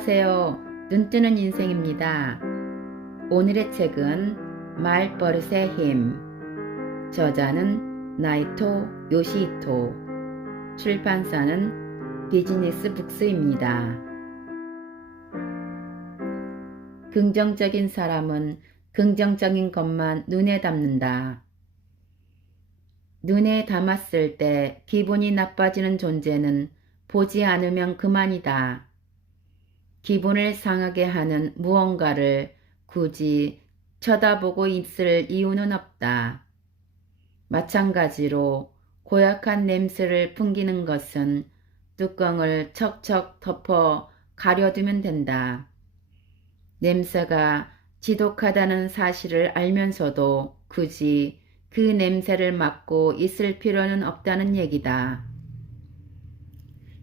안녕하세요. 눈뜨는 인생입니다. 오늘의 책은 말버릇의 힘. 저자는 나이토 요시히토. 출판사는 비즈니스 북스입니다. 긍정적인 사람은 긍정적인 것만 눈에 담는다. 눈에 담았을 때 기분이 나빠지는 존재는 보지 않으면 그만이다. 기분을 상하게 하는 무언가를 굳이 쳐다보고 있을 이유는 없다. 마찬가지로 고약한 냄새를 풍기는 것은 뚜껑을 척척 덮어 가려두면 된다. 냄새가 지독하다는 사실을 알면서도 굳이 그 냄새를 맡고 있을 필요는 없다는 얘기다.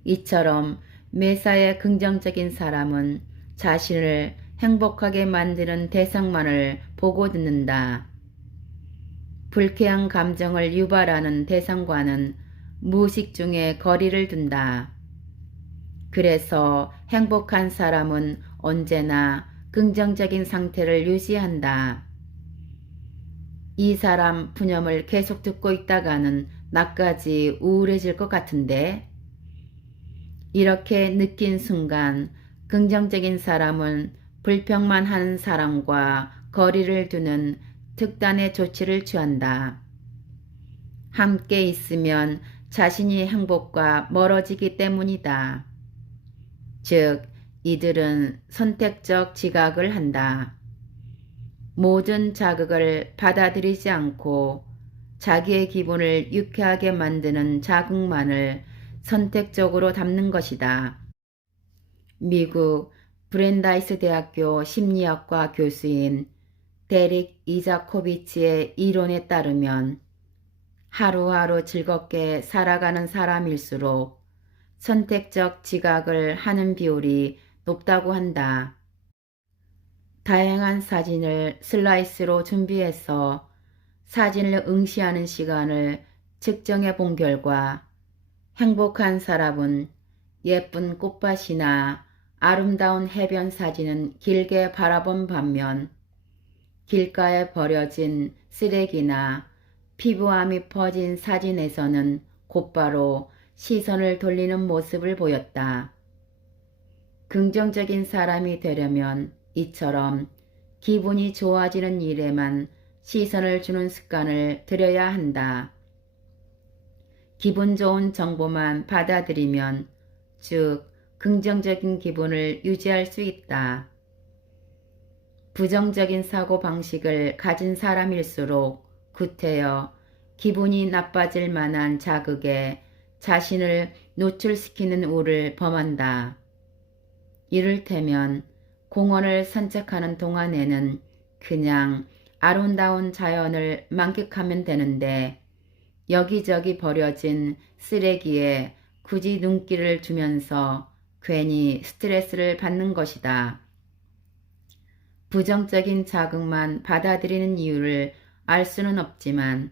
이처럼 매사에 긍정적인 사람은 자신을 행복하게 만드는 대상만을 보고 듣는다. 불쾌한 감정을 유발하는 대상과는 무의식 중에 거리를 둔다. 그래서 행복한 사람은 언제나 긍정적인 상태를 유지한다. 이 사람 푸념을 계속 듣고 있다가는 나까지 우울해질 것 같은데? 이렇게 느낀 순간 긍정적인 사람은 불평만 하는 사람과 거리를 두는 특단의 조치를 취한다. 함께 있으면 자신이 행복과 멀어지기 때문이다. 즉, 이들은 선택적 지각을 한다. 모든 자극을 받아들이지 않고 자기의 기분을 유쾌하게 만드는 자극만을 선택적으로 담는 것이다. 미국 브랜다이스 대학교 심리학과 교수인 데릭 이자코비치의 이론에 따르면 하루하루 즐겁게 살아가는 사람일수록 선택적 지각을 하는 비율이 높다고 한다. 다양한 사진을 슬라이스로 준비해서 사진을 응시하는 시간을 측정해 본 결과 행복한 사람은 예쁜 꽃밭이나 아름다운 해변 사진은 길게 바라본 반면 길가에 버려진 쓰레기나 피부암이 퍼진 사진에서는 곧바로 시선을 돌리는 모습을 보였다. 긍정적인 사람이 되려면 이처럼 기분이 좋아지는 일에만 시선을 주는 습관을 들여야 한다. 기분 좋은 정보만 받아들이면 즉 긍정적인 기분을 유지할 수 있다. 부정적인 사고방식을 가진 사람일수록 구태여 기분이 나빠질 만한 자극에 자신을 노출시키는 우를 범한다. 이를테면 공원을 산책하는 동안에는 그냥 아름다운 자연을 만끽하면 되는데 여기저기 버려진 쓰레기에 굳이 눈길을 주면서 괜히 스트레스를 받는 것이다. 부정적인 자극만 받아들이는 이유를 알 수는 없지만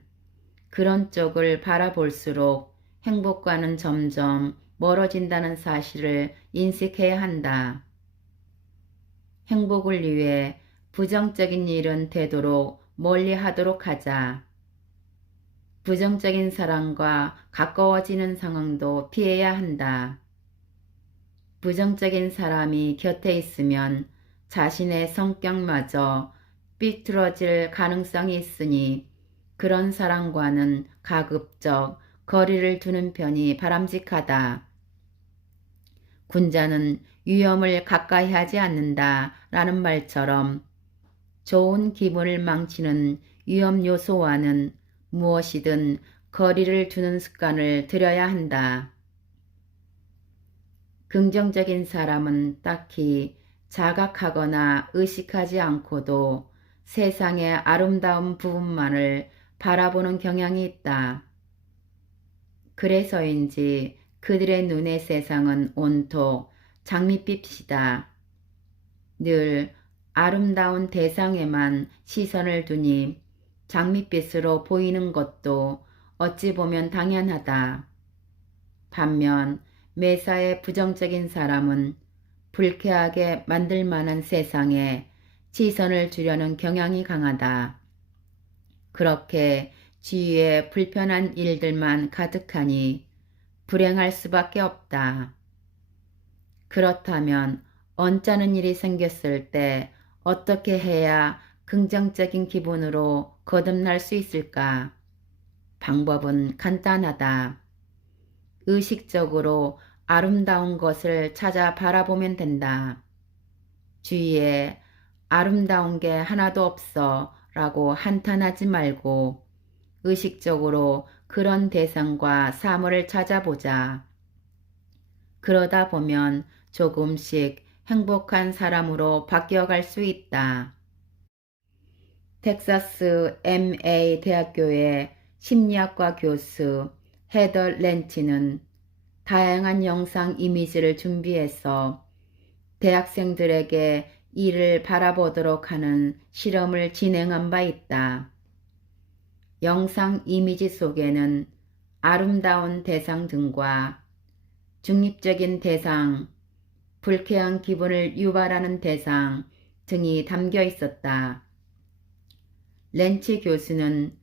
그런 쪽을 바라볼수록 행복과는 점점 멀어진다는 사실을 인식해야 한다. 행복을 위해 부정적인 일은 되도록 멀리 하도록 하자. 부정적인 사람과 가까워지는 상황도 피해야 한다. 부정적인 사람이 곁에 있으면 자신의 성격마저 삐뚤어질 가능성이 있으니 그런 사람과는 가급적 거리를 두는 편이 바람직하다. 군자는 위험을 가까이 하지 않는다 라는 말처럼 좋은 기분을 망치는 위험 요소와는 무엇이든 거리를 두는 습관을 들여야 한다. 긍정적인 사람은 딱히 자각하거나 의식하지 않고도 세상의 아름다운 부분만을 바라보는 경향이 있다. 그래서인지 그들의 눈의 세상은 온통 장밋빛이다. 늘 아름다운 대상에만 시선을 두니 장밋빛으로 보이는 것도 어찌 보면 당연하다. 반면 매사에 부정적인 사람은 불쾌하게 만들 만한 세상에 시선을 주려는 경향이 강하다. 그렇게 주위에 불편한 일들만 가득하니 불행할 수밖에 없다. 그렇다면 언짢은 일이 생겼을 때 어떻게 해야 긍정적인 기분으로 거듭날 수 있을까? 방법은 간단하다. 의식적으로 아름다운 것을 찾아 바라보면 된다. 주위에 아름다운 게 하나도 없어 라고 한탄하지 말고 의식적으로 그런 대상과 사물을 찾아보자. 그러다 보면 조금씩 행복한 사람으로 바뀌어갈 수 있다. 텍사스 MA 대학교의 심리학과 교수 헤더 렌치는 다양한 영상 이미지를 준비해서 대학생들에게 이를 바라보도록 하는 실험을 진행한 바 있다. 영상 이미지 속에는 아름다운 대상 등과 중립적인 대상, 불쾌한 기분을 유발하는 대상 등이 담겨 있었다. 렌치 교수는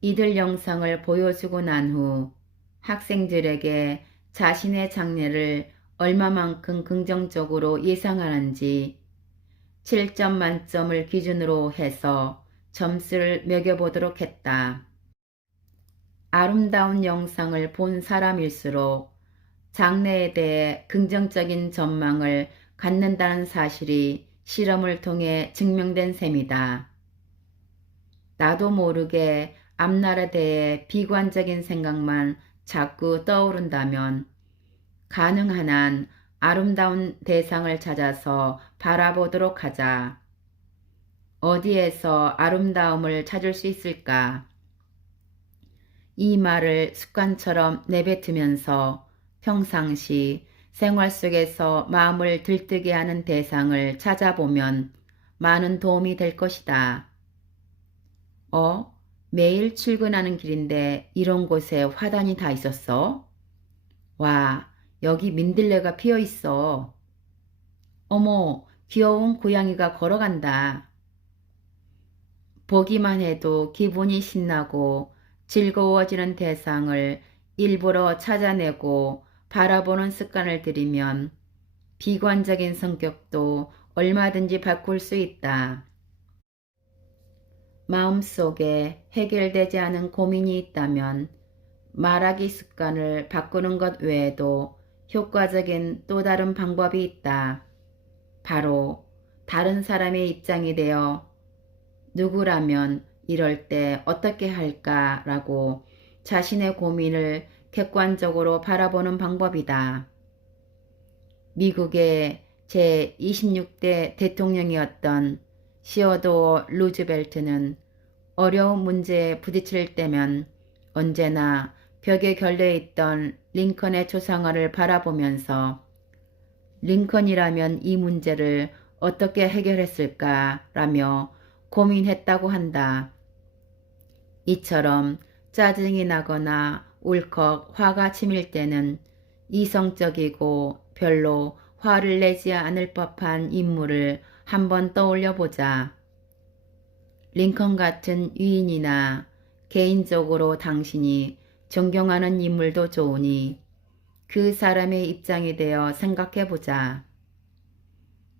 이들 영상을 보여주고 난 후 학생들에게 자신의 장래를 얼마만큼 긍정적으로 예상하는지 7점 만점을 기준으로 해서 점수를 매겨보도록 했다. 아름다운 영상을 본 사람일수록 장래에 대해 긍정적인 전망을 갖는다는 사실이 실험을 통해 증명된 셈이다. 나도 모르게 앞날에 대해 비관적인 생각만 자꾸 떠오른다면 가능한 한 아름다운 대상을 찾아서 바라보도록 하자. 어디에서 아름다움을 찾을 수 있을까? 이 말을 습관처럼 내뱉으면서 평상시 생활 속에서 마음을 들뜨게 하는 대상을 찾아보면 많은 도움이 될 것이다. 매일 출근하는 길인데 이런 곳에 화단이 다 있었어? 와, 여기 민들레가 피어 있어. 어머, 귀여운 고양이가 걸어간다. 보기만 해도 기분이 신나고 즐거워지는 대상을 일부러 찾아내고 바라보는 습관을 들이면 비관적인 성격도 얼마든지 바꿀 수 있다. 마음속에 해결되지 않은 고민이 있다면 말하기 습관을 바꾸는 것 외에도 효과적인 또 다른 방법이 있다. 바로 다른 사람의 입장이 되어 누구라면 이럴 때 어떻게 할까라고 자신의 고민을 객관적으로 바라보는 방법이다. 미국의 제26대 대통령이었던 시어도어 루즈벨트는 어려운 문제에 부딪힐 때면 언제나 벽에 걸려있던 링컨의 초상화를 바라보면서 링컨이라면 이 문제를 어떻게 해결했을까라며 고민했다고 한다. 이처럼 짜증이 나거나 울컥 화가 치밀 때는 이성적이고 별로 화를 내지 않을 법한 인물을 한번 떠올려 보자. 링컨 같은 위인이나 개인적으로 당신이 존경하는 인물도 좋으니 그 사람의 입장이 되어 생각해 보자.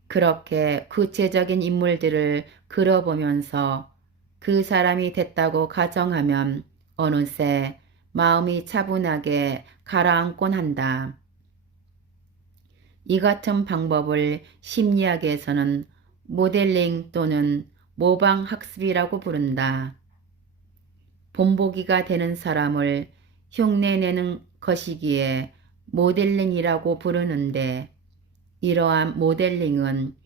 그렇게 구체적인 인물들을 그려보면서 그 사람이 됐다고 가정하면 어느새 마음이 차분하게 가라앉곤 한다. 이 같은 방법을 심리학에서는 모델링 또는 모방 학습이라고 부른다. 본보기가 되는 사람을 흉내내는 것이기에 모델링이라고 부르는데 이러한 모델링은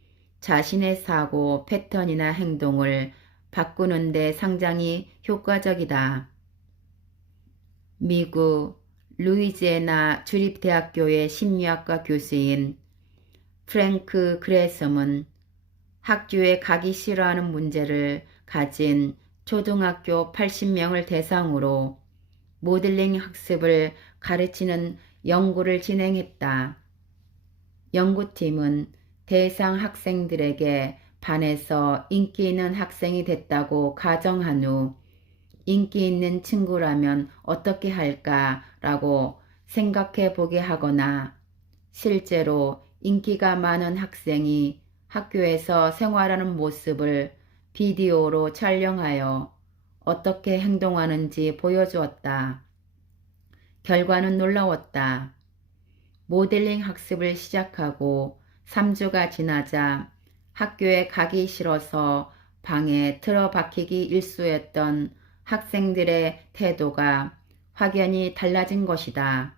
자신의 사고 패턴이나 행동을 바꾸는 데 상당히 효과적이다. 미국 루이지애나 주립대학교의 심리학과 교수인 프랭크 그레섬은 학교에 가기 싫어하는 문제를 가진 초등학교 80명을 대상으로 모델링 학습을 가르치는 연구를 진행했다. 연구팀은 대상 학생들에게 반해서 인기 있는 학생이 됐다고 가정한 후 인기 있는 친구라면 어떻게 할까라고 생각해 보게 하거나 실제로 인기가 많은 학생이 학교에서 생활하는 모습을 비디오로 촬영하여 어떻게 행동하는지 보여주었다. 결과는 놀라웠다. 모델링 학습을 시작하고 3주가 지나자 학교에 가기 싫어서 방에 틀어박히기 일쑤였던 학생들의 태도가 확연히 달라진 것이다.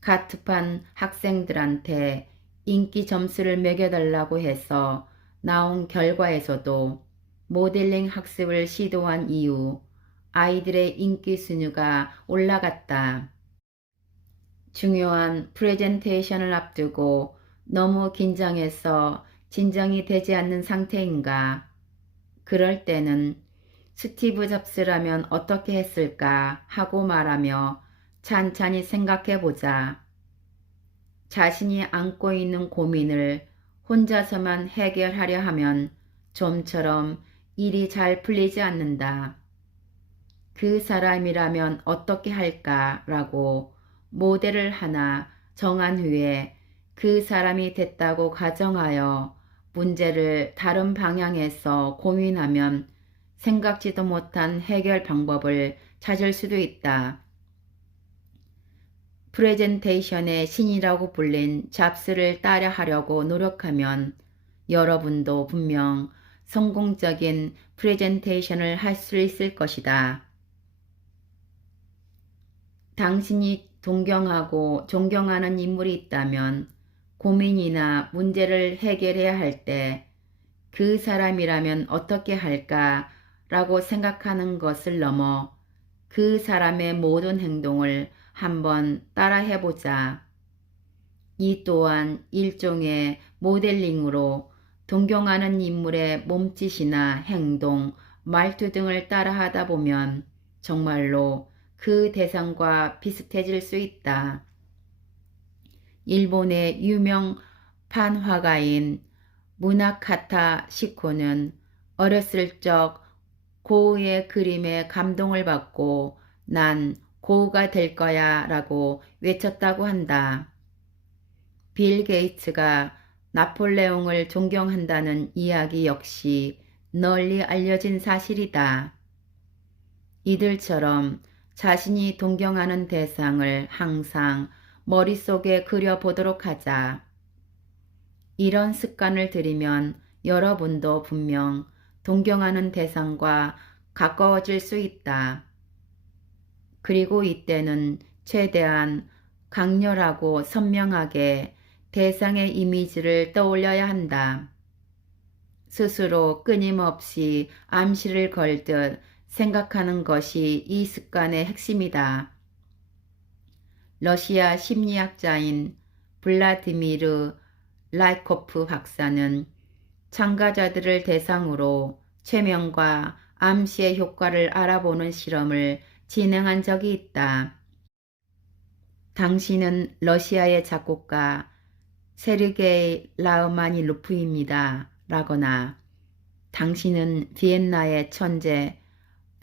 카트판 학생들한테 인기 점수를 매겨달라고 해서 나온 결과에서도 모델링 학습을 시도한 이후 아이들의 인기 순위가 올라갔다. 중요한 프레젠테이션을 앞두고 너무 긴장해서 진정이 되지 않는 상태인가? 그럴 때는 스티브 잡스라면 어떻게 했을까 하고 말하며 찬찬히 생각해 보자. 자신이 안고 있는 고민을 혼자서만 해결하려 하면 좀처럼 일이 잘 풀리지 않는다. 그 사람이라면 어떻게 할까라고 모델을 하나 정한 후에 그 사람이 됐다고 가정하여 문제를 다른 방향에서 고민하면 생각지도 못한 해결 방법을 찾을 수도 있다. 프레젠테이션의 신이라고 불린 잡스를 따라 하려고 노력하면 여러분도 분명 성공적인 프레젠테이션을 할 수 있을 것이다. 당신이 동경하고 존경하는 인물이 있다면 고민이나 문제를 해결해야 할 때 그 사람이라면 어떻게 할까 라고 생각하는 것을 넘어 그 사람의 모든 행동을 한번 따라 해보자. 이 또한 일종의 모델링으로 동경하는 인물의 몸짓이나 행동, 말투 등을 따라하다 보면 정말로 그 대상과 비슷해질 수 있다. 일본의 유명 판화가인 무나카타 시코는 어렸을 적 고우의 그림에 감동을 받고 난 고우가 될 거야 라고 외쳤다고 한다. 빌 게이츠가 나폴레옹을 존경한다는 이야기 역시 널리 알려진 사실이다. 이들처럼 자신이 동경하는 대상을 항상 머릿속에 그려보도록 하자. 이런 습관을 들이면 여러분도 분명 동경하는 대상과 가까워질 수 있다. 그리고 이때는 최대한 강렬하고 선명하게 대상의 이미지를 떠올려야 한다. 스스로 끊임없이 암시를 걸듯 생각하는 것이 이 습관의 핵심이다. 러시아 심리학자인 블라디미르 라이코프 박사는 참가자들을 대상으로 최면과 암시의 효과를 알아보는 실험을 진행한 적이 있다. 당신은 러시아의 작곡가 세르게이 라흐마니노프입니다. 라거나 당신은 비엔나의 천재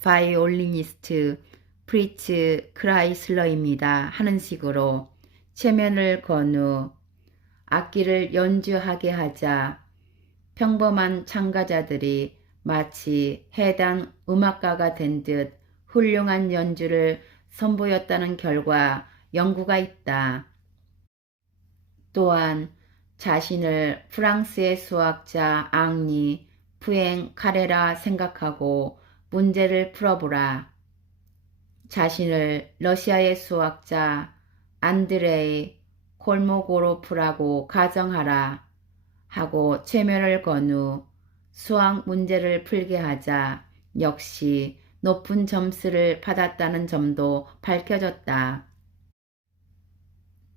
바이올리니스트 프리츠 크라이슬러입니다. 하는 식으로 최면을 건 후 악기를 연주하게 하자 평범한 참가자들이 마치 해당 음악가가 된 듯 훌륭한 연주를 선보였다는 결과 연구가 있다. 또한 자신을 프랑스의 수학자 앙리 푸엥카레라 생각하고 문제를 풀어보라. 자신을 러시아의 수학자 안드레이 콜모고로프라고 가정하라 하고 최면을 건 후 수학 문제를 풀게 하자 역시 높은 점수를 받았다는 점도 밝혀졌다.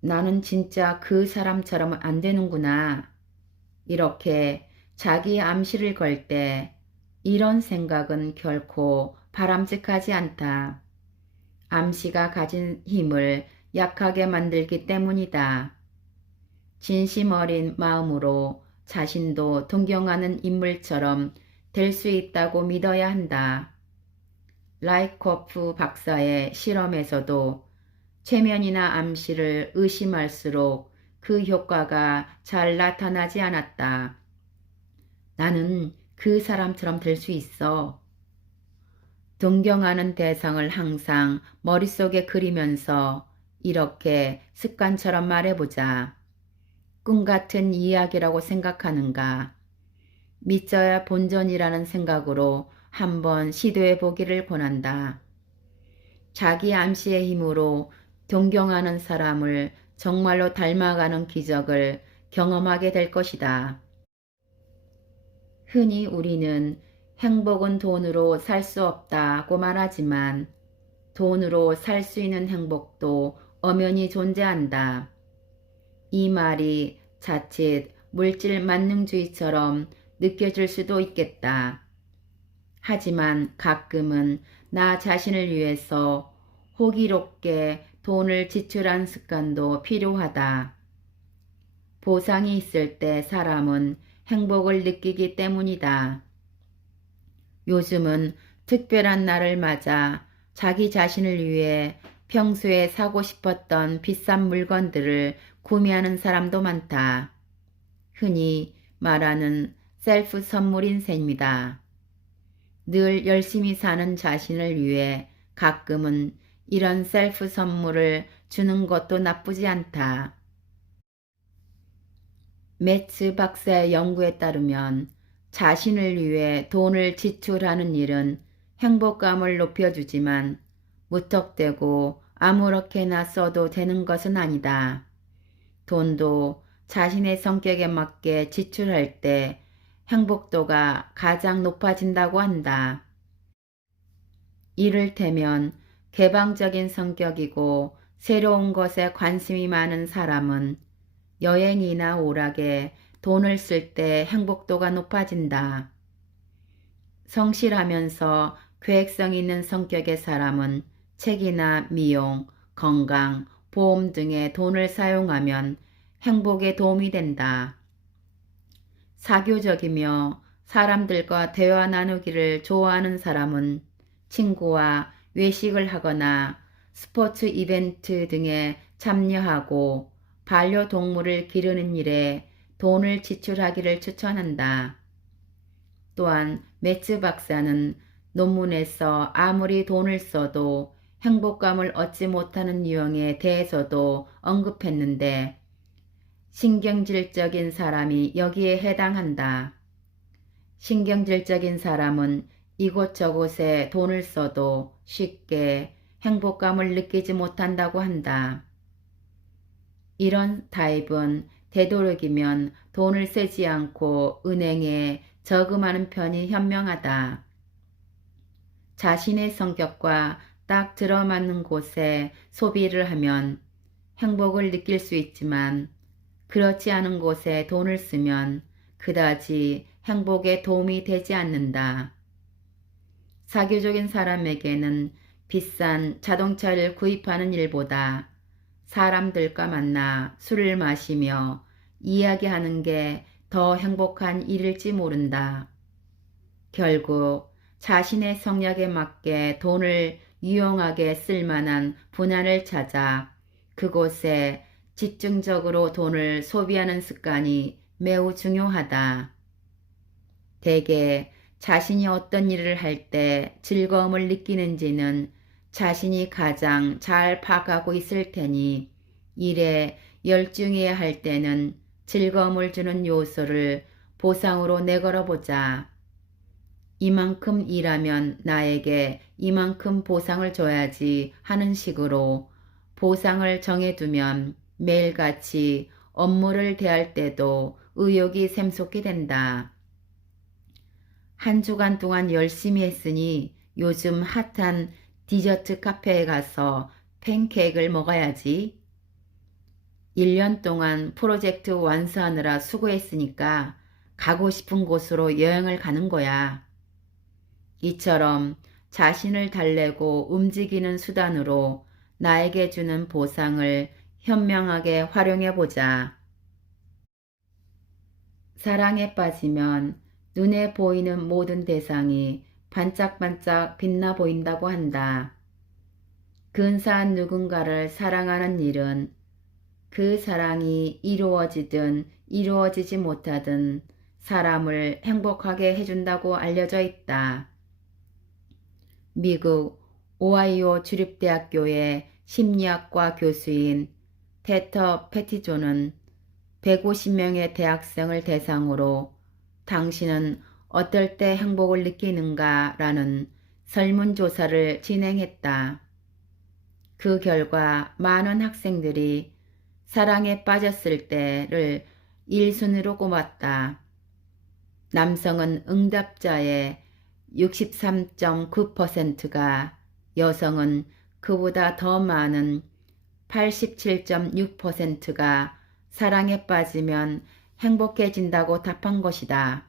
나는 진짜 그 사람처럼 안 되는구나. 이렇게 자기 암시를 걸 때 이런 생각은 결코 바람직하지 않다. 암시가 가진 힘을 약하게 만들기 때문이다. 진심 어린 마음으로 자신도 존경하는 인물처럼 될 수 있다고 믿어야 한다. 라이코프 박사의 실험에서도 최면이나 암시를 의심할수록 그 효과가 잘 나타나지 않았다. 나는 그 사람처럼 될 수 있어. 존경하는 대상을 항상 머릿속에 그리면서 이렇게 습관처럼 말해보자. 꿈 같은 이야기라고 생각하는가? 믿져야 본전이라는 생각으로 한번 시도해 보기를 권한다. 자기 암시의 힘으로 존경하는 사람을 정말로 닮아가는 기적을 경험하게 될 것이다. 흔히 우리는 행복은 돈으로 살 수 없다고 말하지만 돈으로 살 수 있는 행복도 엄연히 존재한다. 이 말이 자칫 물질 만능주의처럼 느껴질 수도 있겠다. 하지만 가끔은 나 자신을 위해서 호기롭게 돈을 지출한 습관도 필요하다. 보상이 있을 때 사람은 행복을 느끼기 때문이다. 요즘은 특별한 날을 맞아 자기 자신을 위해 평소에 사고 싶었던 비싼 물건들을 구매하는 사람도 많다. 흔히 말하는 셀프 선물인 셈이다. 늘 열심히 사는 자신을 위해 가끔은 이런 셀프 선물을 주는 것도 나쁘지 않다. 매츠 박사의 연구에 따르면 자신을 위해 돈을 지출하는 일은 행복감을 높여주지만 무턱대고 아무렇게나 써도 되는 것은 아니다. 돈도 자신의 성격에 맞게 지출할 때 행복도가 가장 높아진다고 한다. 이를테면 개방적인 성격이고 새로운 것에 관심이 많은 사람은 여행이나 오락에 돈을 쓸 때 행복도가 높아진다. 성실하면서 계획성 있는 성격의 사람은 책이나 미용, 건강, 보험 등에 돈을 사용하면 행복에 도움이 된다. 사교적이며 사람들과 대화 나누기를 좋아하는 사람은 친구와 외식을 하거나 스포츠 이벤트 등에 참여하고 반려동물을 기르는 일에 돈을 지출하기를 추천한다. 또한 매츠 박사는 논문에서 아무리 돈을 써도 행복감을 얻지 못하는 유형에 대해서도 언급했는데 신경질적인 사람이 여기에 해당한다. 신경질적인 사람은 이곳저곳에 돈을 써도 쉽게 행복감을 느끼지 못한다고 한다. 이런 타입은 되도록이면 돈을 쓰지 않고 은행에 저금하는 편이 현명하다. 자신의 성격과 딱 들어맞는 곳에 소비를 하면 행복을 느낄 수 있지만 그렇지 않은 곳에 돈을 쓰면 그다지 행복에 도움이 되지 않는다. 사교적인 사람에게는 비싼 자동차를 구입하는 일보다 사람들과 만나 술을 마시며 이야기하는 게 더 행복한 일일지 모른다. 결국 자신의 성향에 맞게 돈을 유용하게 쓸 만한 분야를 찾아 그곳에 집중적으로 돈을 소비하는 습관이 매우 중요하다. 대개 자신이 어떤 일을 할 때 즐거움을 느끼는지는 자신이 가장 잘 파악하고 있을 테니 일에 열중해야 할 때는 즐거움을 주는 요소를 보상으로 내걸어 보자. 이만큼 일하면 나에게 이만큼 보상을 줘야지 하는 식으로 보상을 정해두면 매일같이 업무를 대할 때도 의욕이 샘솟게 된다. 한 주간 동안 열심히 했으니 요즘 핫한 디저트 카페에 가서 팬케이크를 먹어야지. 1년 동안 프로젝트 완수하느라 수고했으니까 가고 싶은 곳으로 여행을 가는 거야. 이처럼 자신을 달래고 움직이는 수단으로 나에게 주는 보상을 현명하게 활용해 보자. 사랑에 빠지면 눈에 보이는 모든 대상이 반짝반짝 빛나 보인다고 한다. 근사한 누군가를 사랑하는 일은 그 사랑이 이루어지든 이루어지지 못하든 사람을 행복하게 해준다고 알려져 있다. 미국 오하이오 주립대학교의 심리학과 교수인 페터 패티존은 150명의 대학생을 대상으로 당신은 어떨 때 행복을 느끼는가 라는 설문조사를 진행했다. 그 결과 많은 학생들이 사랑에 빠졌을 때를 1순위로 꼽았다. 남성은 응답자의 63.9%가, 여성은 그보다 더 많은 87.6%가 사랑에 빠지면 행복해진다고 답한 것이다.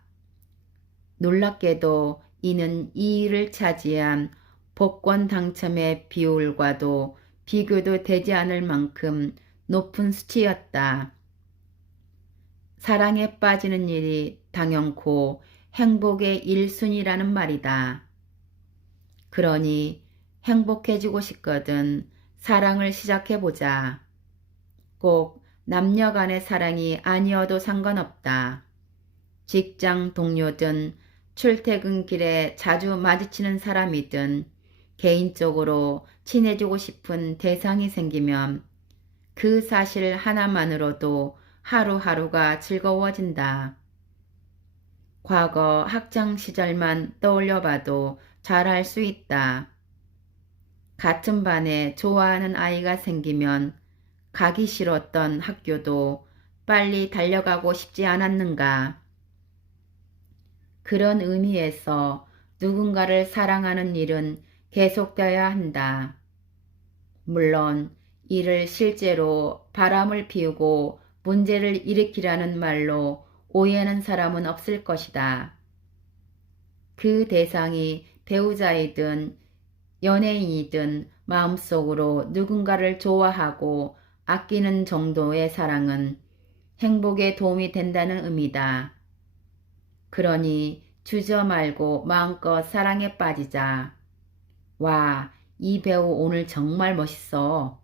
놀랍게도 이는 2위를 차지한 복권 당첨의 비율과도 비교도 되지 않을 만큼 높은 수치였다. 사랑에 빠지는 일이 당연코 행복의 1순위라는 말이다. 그러니 행복해지고 싶거든 사랑을 시작해보자. 꼭 남녀 간의 사랑이 아니어도 상관없다. 직장 동료든 출퇴근길에 자주 마주치는 사람이든 개인적으로 친해지고 싶은 대상이 생기면 그 사실 하나만으로도 하루하루가 즐거워진다. 과거 학창 시절만 떠올려봐도 잘 알 수 있다. 같은 반에 좋아하는 아이가 생기면 가기 싫었던 학교도 빨리 달려가고 싶지 않았는가. 그런 의미에서 누군가를 사랑하는 일은 계속되어야 한다. 물론 이를 실제로 바람을 피우고 문제를 일으키라는 말로 오해하는 사람은 없을 것이다. 그 대상이 배우자이든 연예인이든 마음속으로 누군가를 좋아하고 아끼는 정도의 사랑은 행복에 도움이 된다는 의미다. 그러니 주저 말고 마음껏 사랑에 빠지자. 와, 이 배우 오늘 정말 멋있어.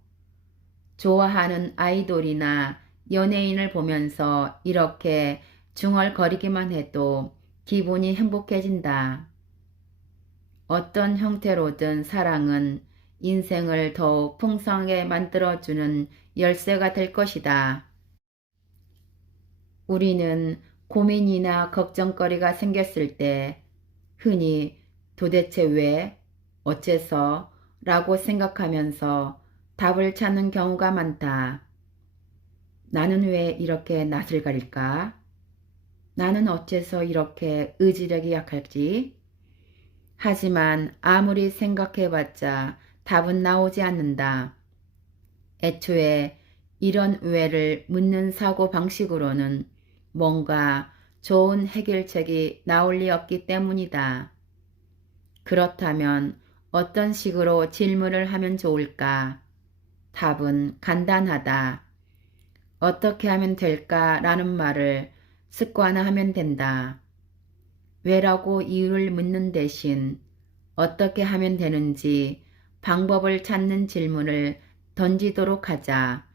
좋아하는 아이돌이나 연예인을 보면서 이렇게 중얼거리기만 해도 기분이 행복해진다. 어떤 형태로든 사랑은 인생을 더욱 풍성하게 만들어주는 열쇠가 될 것이다. 우리는 고민이나 걱정거리가 생겼을 때 흔히 도대체 왜, 어째서 라고 생각하면서 답을 찾는 경우가 많다. 나는 왜 이렇게 낯을 가릴까? 나는 어째서 이렇게 의지력이 약할지? 하지만 아무리 생각해봤자 답은 나오지 않는다. 애초에 이런 왜를 묻는 사고 방식으로는 뭔가 좋은 해결책이 나올 리 없기 때문이다. 그렇다면 어떤 식으로 질문을 하면 좋을까? 답은 간단하다. 어떻게 하면 될까? 라는 말을 습관화하면 된다. 왜라고 이유를 묻는 대신 어떻게 하면 되는지 방법을 찾는 질문을 던지도록 하자.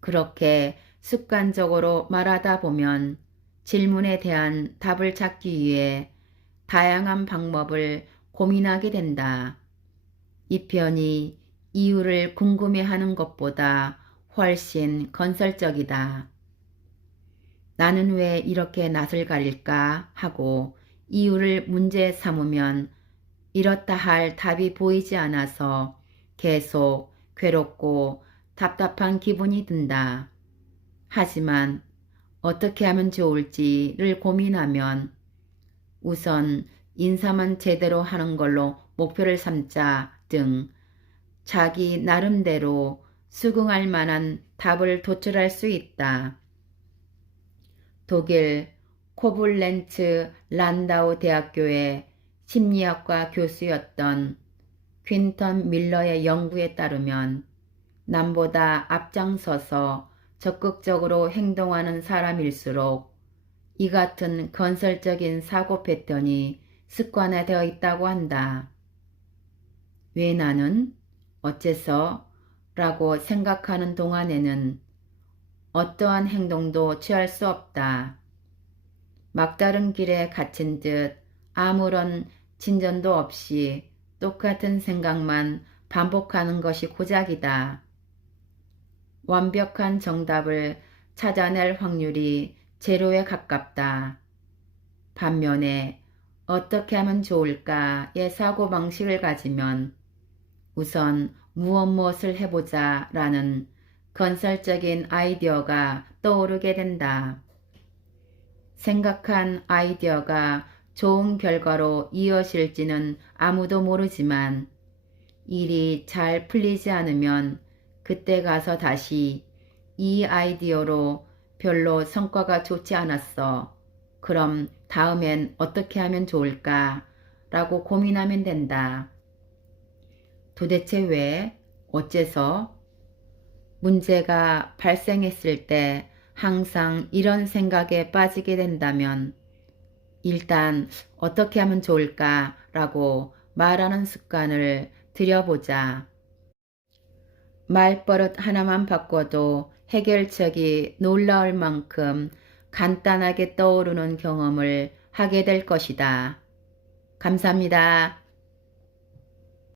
그렇게 습관적으로 말하다 보면 질문에 대한 답을 찾기 위해 다양한 방법을 고민하게 된다. 이 편이 이유를 궁금해하는 것보다 훨씬 건설적이다. 나는 왜 이렇게 낯을 가릴까 하고 이유를 문제 삼으면 이렇다 할 답이 보이지 않아서 계속 괴롭고 답답한 기분이 든다. 하지만 어떻게 하면 좋을지를 고민하면 우선 인사만 제대로 하는 걸로 목표를 삼자 등 자기 나름대로 수긍할 만한 답을 도출할 수 있다. 독일 코블렌츠 란다우 대학교의 심리학과 교수였던 퀸턴 밀러의 연구에 따르면 남보다 앞장서서 적극적으로 행동하는 사람일수록 이 같은 건설적인 사고 패턴이 습관화되어 있다고 한다. 왜 나는 어째서 라고 생각하는 동안에는 어떠한 행동도 취할 수 없다. 막다른 길에 갇힌 듯 아무런 진전도 없이 똑같은 생각만 반복하는 것이 고작이다. 완벽한 정답을 찾아낼 확률이 제로에 가깝다. 반면에 어떻게 하면 좋을까의 사고방식을 가지면 우선 무엇을 해보자 라는 건설적인 아이디어가 떠오르게 된다. 생각한 아이디어가 좋은 결과로 이어질지는 아무도 모르지만 일이 잘 풀리지 않으면 그때 가서 다시 이 아이디어로 별로 성과가 좋지 않았어. 그럼 다음엔 어떻게 하면 좋을까? 라고 고민하면 된다. 도대체 왜? 어째서? 문제가 발생했을 때 항상 이런 생각에 빠지게 된다면 일단 어떻게 하면 좋을까? 라고 말하는 습관을 들여보자. 말버릇 하나만 바꿔도 해결책이 놀라울 만큼 간단하게 떠오르는 경험을 하게 될 것이다. 감사합니다.